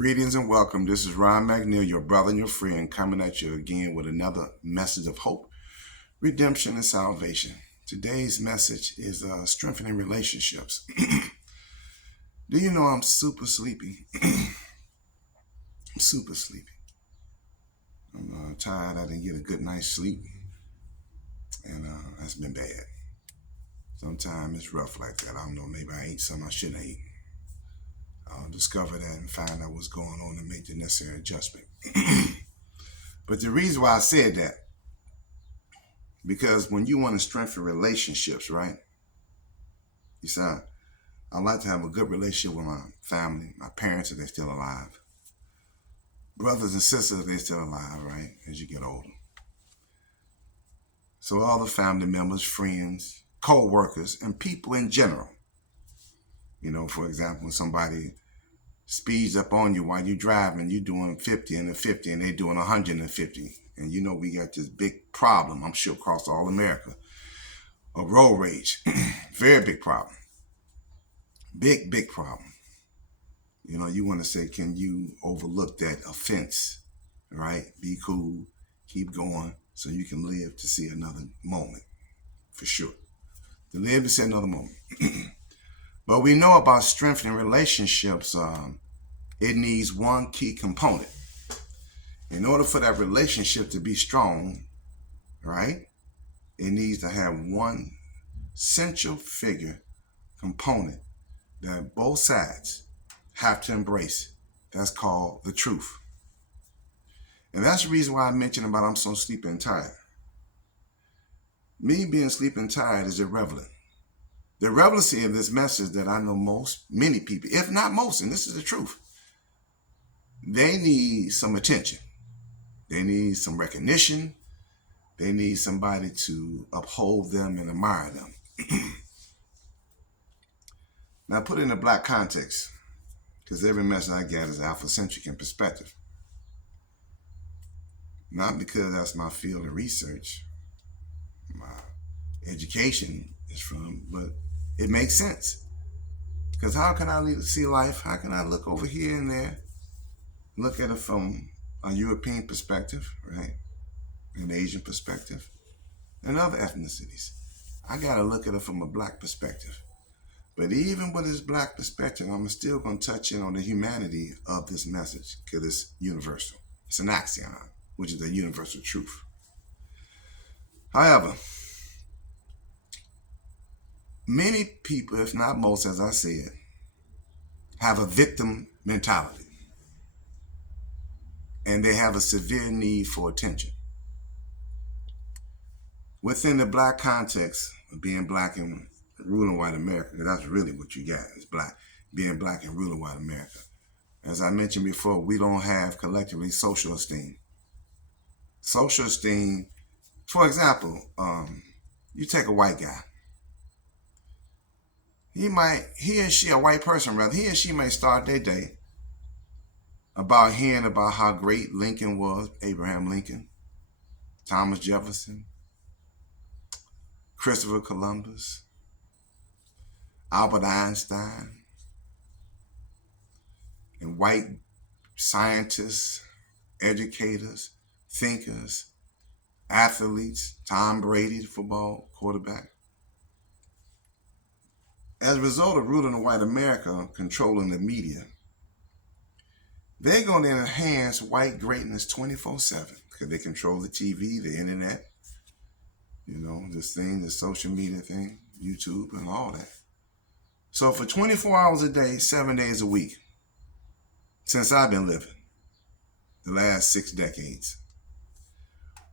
Greetings and welcome. This is Ron McNeil, your brother and your friend, coming at you again with another message of hope, redemption, and salvation. Today's message is strengthening relationships. Do you know I'm super sleepy? I'm super sleepy. I'm tired. I didn't get a good night's sleep, and that's been bad. Sometimes it's rough like that. I don't know. Maybe I ate something I shouldn't have eaten. I'll discover that and find out what's going on and make the necessary adjustment. But the reason why I said that, because when you want to strengthen relationships, right? You see, I like to have a good relationship with my family, my parents if they're still alive, brothers and sisters if they're still alive, right? As you get older. So all the family members, friends, co-workers, and people in general. You know, for example, when somebody speeds up on you while you're driving, you're doing 50 and 50 and they're doing 150. And you know we got this big problem, I'm sure across all America, of road rage. Very big problem. Big problem. You know, you want to say, can you overlook that offense, right? Be cool, keep going, so you can live to see another moment, for sure. To live to see another moment. But we know about strengthening relationships, it needs one key component. In order for that relationship to be strong, right, it needs to have one central figure component that both sides have to embrace. That's called the truth. And that's the reason why I mentioned about I'm so sleepy and tired. Me being sleepy and tired is irrelevant. The relevancy of this message that I know many people, if not most, and this is the truth, they need some attention. They need some recognition. They need somebody to uphold them and admire them. Now put it in a black context, because every message I get is Afrocentric in perspective. Not because that's my field of research, my education is from, but it makes sense. Because how can I see life? How can I look over here and there, look at it from a European perspective, right? An Asian perspective, and other ethnicities. I got to look at it from a black perspective. But even with this black perspective, I'm still going to touch in on the humanity of this message, because it's universal. It's an axiom, which is the universal truth. However, many people, if not most, as I said, have a victim mentality. And they have a severe need for attention. Within the black context of being black and ruling white America, that's really what you got, is black, being black and ruling white America. As I mentioned before, we don't have collectively social esteem. Social esteem, for example, you take a white guy. He or she, a white person rather, he or she may start their day about hearing about how great Lincoln was, Abraham Lincoln, Thomas Jefferson, Christopher Columbus, Albert Einstein, and white scientists, educators, thinkers, athletes, Tom Brady, the football quarterback. As a result of ruling in white America, controlling the media, they're going to enhance white greatness 24/7 because they control the TV, the internet, you know, this thing, the social media thing, YouTube and all that. So for 24 hours a day, 7 days a week, since I've been living, the last 6 decades,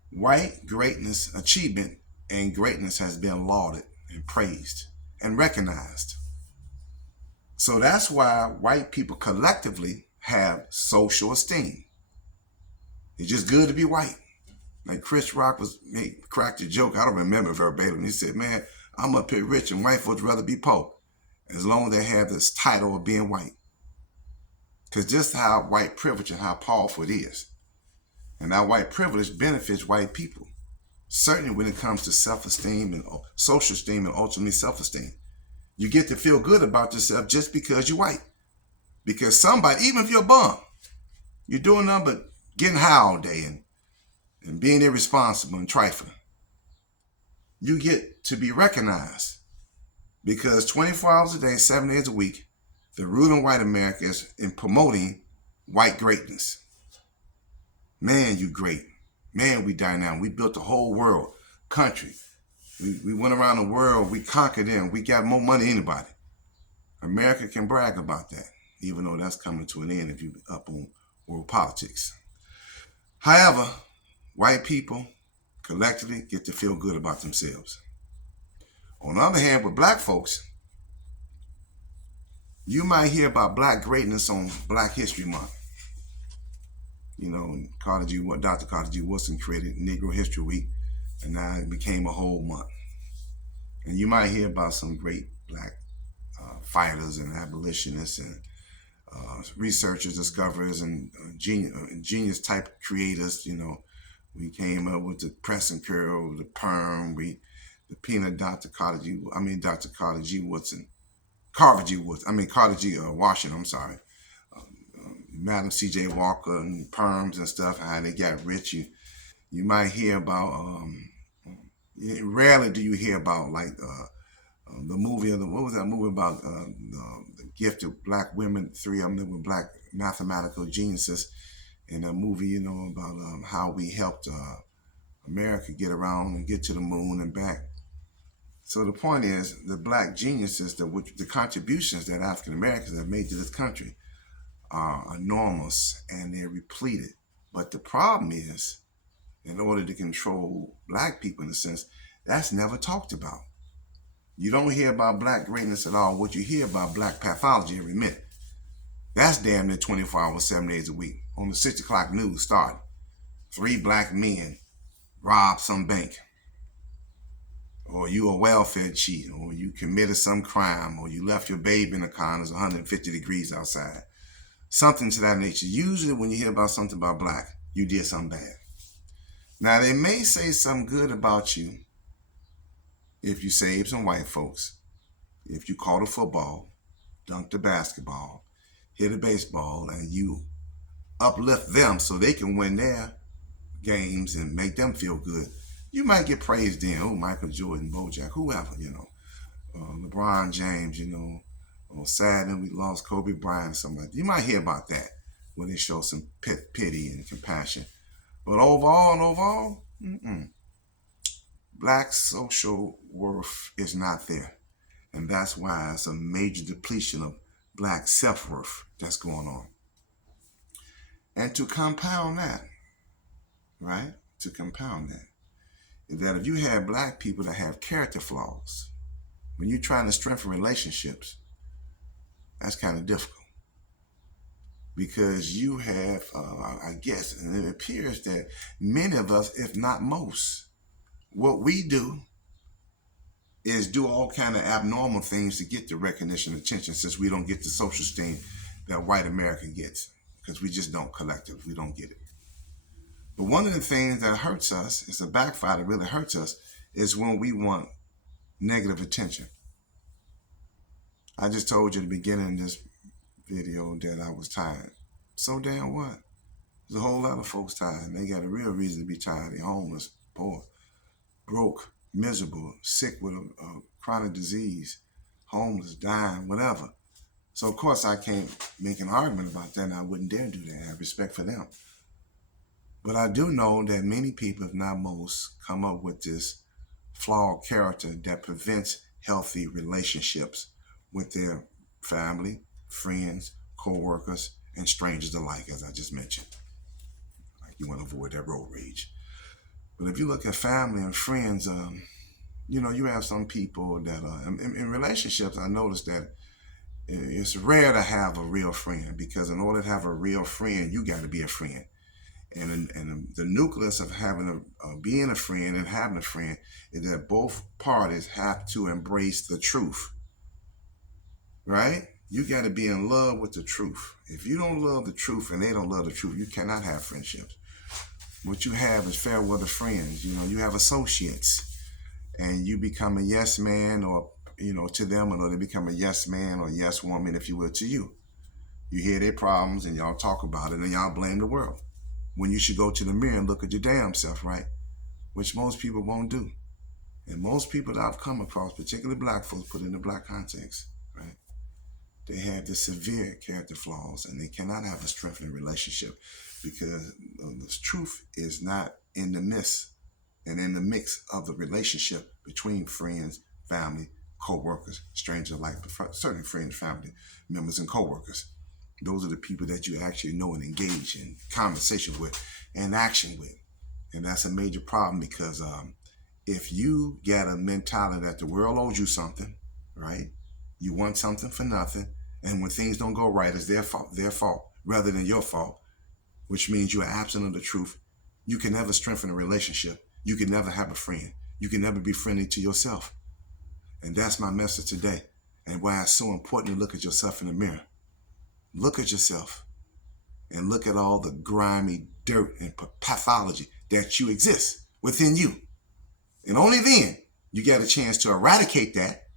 white greatness, achievement, and greatness has been lauded and praised and recognized. So that's why white people collectively have social esteem. It's just good to be white. Like Chris Rock cracked a joke, I don't remember verbatim. He said, man, I'm up here rich and white folks rather be poor, as long as they have this title of being white. Because just how white privilege and how powerful it is. And that white privilege benefits white people. Certainly when it comes to self-esteem and social esteem and ultimately self-esteem. You get to feel good about yourself just because you're white. Because somebody, even if you're a bum, You're doing nothing but getting high all day and being irresponsible and trifling. You get to be recognized because 24 hours a day, 7 days a week, the ruling white America is in promoting white greatness. Man, you great. Man, we dynamic. We built the whole world, country. We went around the world. We conquered them. We got more money than anybody. America can brag about that, even though that's coming to an end if you're up on world politics. However, white people collectively get to feel good about themselves. On the other hand, with black folks, you might hear about black greatness on Black History Month. You know, Dr. Carter G. Woodson created Negro History Week, and now it became a whole month. And you might hear about some great black fighters and abolitionists and researchers, discoverers, and genius type creators. You know, we came up with the Press Curl, the Perm, the peanut Dr. Carter G. Woodson, Carter G. Washington. I'm sorry, Madam C.J. Walker and Perms and stuff. How they got rich. You might hear about. Rarely do you hear about like the movie of what was that movie about the gift of black women? Three of them that were black mathematical geniuses in a movie, you know, about how we helped America get around and get to the moon and back. So the point is, the black geniuses, the contributions that African Americans have made to this country are enormous and they're repleted. But the problem is, in order to control black people in a sense, that's never talked about. You don't hear about black greatness at all. What you hear about black pathology every minute. That's damn near 24 hours, 7 days a week. On the 6 o'clock news starting. 3 black men robbed some bank. Or you a welfare cheat, or you committed some crime, or you left your baby in the car and it's 150 degrees outside. Something to that nature. Usually when you hear about something about black, you did something bad. Now, they may say something good about you if you saved some white folks, if you caught a football, dunked a basketball, hit a baseball, and you uplift them so they can win their games and make them feel good. You might get praised then. Oh, Michael Jordan, Bojack, whoever, you know. LeBron James, you know. Oh, sad that we lost Kobe Bryant or something like that. You might hear about that when they show some pity and compassion. But overall, black social worth is not there. And that's why it's a major depletion of black self-worth that's going on. And to compound that, right? To compound that, is that if you have black people that have character flaws, when you're trying to strengthen relationships, that's kind of difficult. Because you have, I guess, and it appears that many of us, if not most, what we do is do all kind of abnormal things to get the recognition and attention, since we don't get the social esteem that white America gets, because we just don't collectively, we don't get it. But one of the things that hurts us, is a backfire that really hurts us, is when we want negative attention. I just told you at the beginning of this video that I was tired. So damn what? There's a whole lot of folks tired. And they got a real reason to be tired. They're homeless, poor, broke, miserable, sick with a chronic disease, homeless, dying, whatever. So of course I can't make an argument about that, and I wouldn't dare do that. I have respect for them. But I do know that many people, if not most, come up with this flawed character that prevents healthy relationships with their family, friends, co-workers, and strangers alike, as I just mentioned. Like, you want to avoid that road rage. But if you look at family and friends, you know, you have some people that in relationships, I noticed that it's rare to have a real friend, because in order to have a real friend, you got to be a friend. And the nucleus of having being a friend and having a friend is that both parties have to embrace the truth, right? You got to be in love with the truth. If you don't love the truth and they don't love the truth, you cannot have friendships. What you have is fair weather friends. You know, you have associates, and you become a yes man, or, you know, to them, or they become a yes man or yes woman, if you will, to you. You hear their problems and y'all talk about it and y'all blame the world. When you should go to the mirror and look at your damn self, right? Which most people won't do. And most people that I've come across, particularly black folks, put in the black context, right? They have the severe character flaws and they cannot have a strengthening relationship because the truth is not in the midst and in the mix of the relationship between friends, family, co-workers, strangers alike, but certainly friends, family members, and co-workers. Those are the people that you actually know and engage in conversation with and action with. And that's a major problem because if you get a mentality that the world owes you something, right? You want something for nothing. And when things don't go right, it's their fault rather than your fault, which means you are absent of the truth. You can never strengthen a relationship. You can never have a friend. You can never be friendly to yourself. And that's my message today. And why it's so important to look at yourself in the mirror. Look at yourself and look at all the grimy dirt and pathology that you exist within you. And only then you get a chance to eradicate that,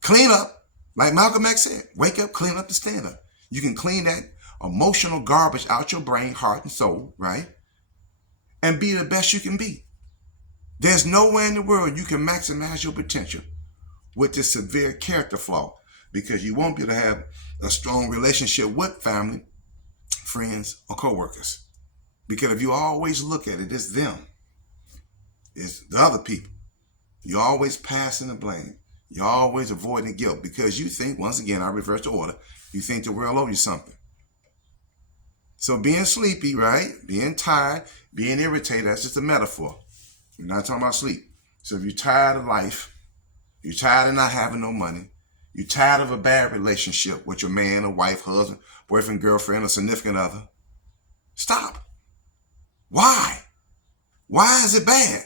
clean up, like Malcolm X said, wake up, clean up, and stand up. You can clean that emotional garbage out your brain, heart, and soul, right? And be the best you can be. There's nowhere in the world you can maximize your potential with this severe character flaw because you won't be able to have a strong relationship with family, friends, or co-workers. Because if you always look at it, it's them. It's the other people. You're always passing the blame. You're always avoiding guilt because you think, once again, I reverse the order, you think the world owes you something. So being sleepy, right? Being tired, being irritated, that's just a metaphor. We're not talking about sleep. So if you're tired of life, you're tired of not having no money, you're tired of a bad relationship with your man or wife, husband, boyfriend, girlfriend, or significant other, stop. Why? Why is it bad?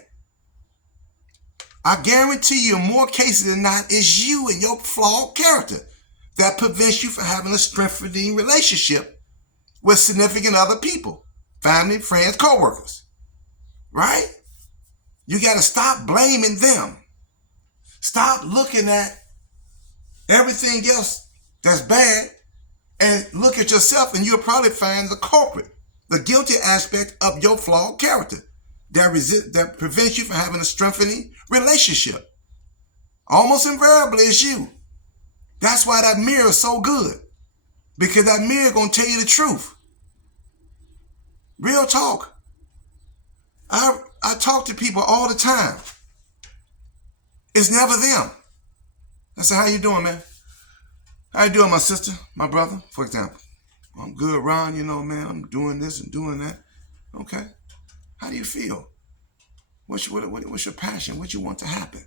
I guarantee you in more cases than not, it's you and your flawed character that prevents you from having a strengthening relationship with significant other people, family, friends, co-workers, right? You got to stop blaming them. Stop looking at everything else that's bad and look at yourself and you'll probably find the culprit, the guilty aspect of your flawed character that prevents you from having a strengthening relationship. Almost invariably it's you. That's why that mirror is so good. Because that mirror gonna tell you the truth. Real talk. I talk to people all the time. It's never them. I say, how you doing, man? How you doing, my sister, my brother, for example? I'm good, Ron, you know, man, I'm doing this and doing that. Okay. How do you feel? What's your passion? What you want to happen?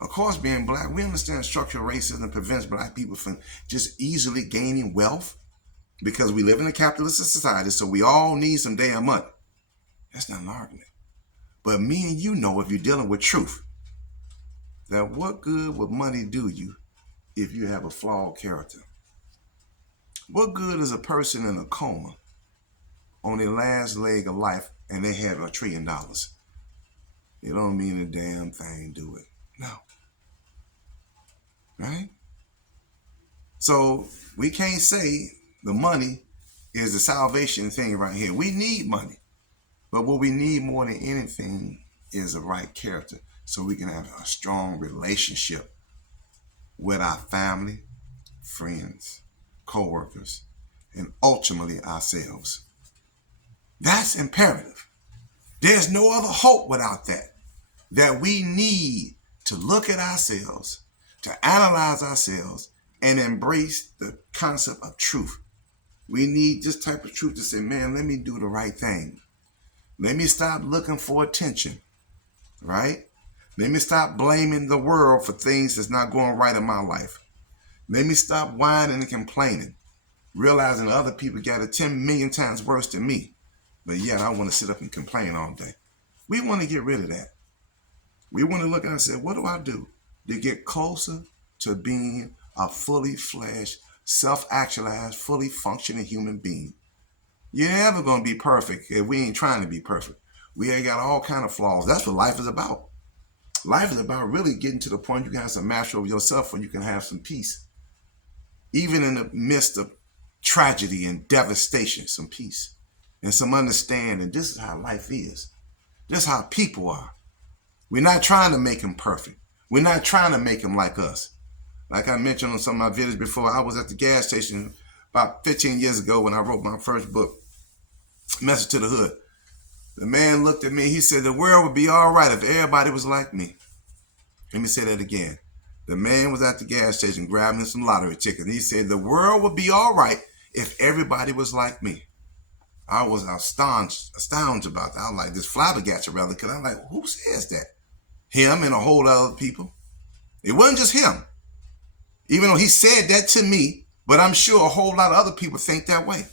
Of course, being black, we understand structural racism prevents black people from just easily gaining wealth because we live in a capitalist society, so we all need some damn money. That's not an argument. But me and you know, if you're dealing with truth, that what good would money do you if you have a flawed character? What good is a person in a coma on their last leg of life and they have $1 trillion? It don't mean a damn thing, do it? No. Right? So we can't say the money is the salvation thing right here. We need money. But what we need more than anything is the right character so we can have a strong relationship with our family, friends, co-workers, and ultimately ourselves. That's imperative. There's no other hope without that. That we need to look at ourselves, to analyze ourselves, and embrace the concept of truth. We need this type of truth to say, man, let me do the right thing. Let me stop looking for attention, right? Let me stop blaming the world for things that's not going right in my life. Let me stop whining and complaining, realizing other people got it 10 million times worse than me. But yet I want to sit up and complain all day. We want to get rid of that. We want to look at it and say, what do I do to get closer to being a fully fledged, self-actualized, fully functioning human being? You're never going to be perfect if we ain't trying to be perfect. We ain't got all kind of flaws. That's what life is about. Life is about really getting to the point you can have some mastery of yourself and you can have some peace. even in the midst of tragedy and devastation, some peace and some understanding. This is how life is. This is how people are. We're not trying to make them perfect. We're not trying to make them like us. Like I mentioned on some of my videos before, I was at the gas station about 15 years ago when I wrote my first book, Message to the Hood. The man looked at me. He said, the world would be all right if everybody was like me. Let me say that again. The man was at the gas station grabbing some lottery tickets. He said, the world would be all right if everybody was like me. I was astounded about that. I was like, this flabbergasted rather, because I'm like, who says that? Him and a whole lot of other people. It wasn't just him. Even though he said that to me, but I'm sure a whole lot of other people think that way.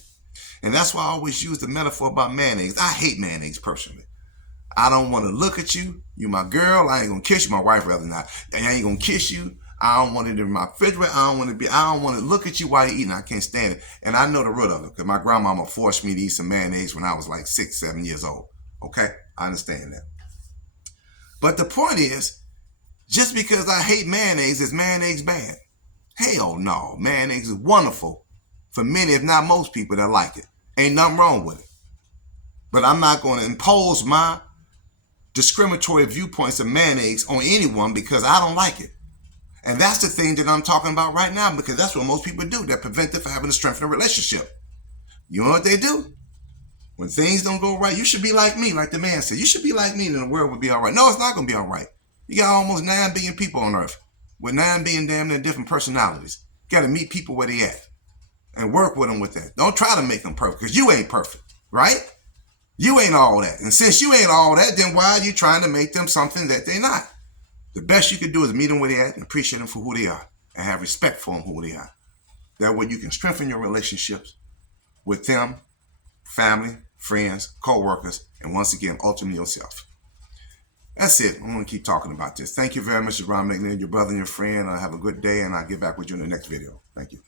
And that's why I always use the metaphor about mayonnaise. I hate mayonnaise personally. I don't want to look at you. You my girl. I ain't going to kiss you. My wife rather not. I ain't going to kiss you. I don't want it in my refrigerator. I don't want to look at you while you're eating. I can't stand it. And I know the root of it because my grandmama forced me to eat some mayonnaise when I was like 6, 7 years old. Okay? I understand that. But the point is, just because I hate mayonnaise, is mayonnaise bad? Hell no. Mayonnaise is wonderful for many, if not most people that like it. Ain't nothing wrong with it. But I'm not going to impose my discriminatory viewpoints of mayonnaise on anyone because I don't like it. And that's the thing that I'm talking about right now, because that's what most people do. They're prevented from having a strengthened relationship. You know what they do? When things don't go right, you should be like me, like the man said. You should be like me and the world would be all right. No, it's not going to be all right. You got almost 9 billion people on earth with 9 billion damn near different personalities. You got to meet people where they at and work with them with that. Don't try to make them perfect because you ain't perfect, right? You ain't all that. And since you ain't all that, then why are you trying to make them something that they're not? The best you can do is meet them where they're at and appreciate them for who they are and have respect for them who they are. That way you can strengthen your relationships with them, family, friends, co-workers, and once again, ultimately yourself. That's it. I'm going to keep talking about this. Thank you very much, Ron McNeil, your brother and your friend. Have a good day, and I'll get back with you in the next video. Thank you.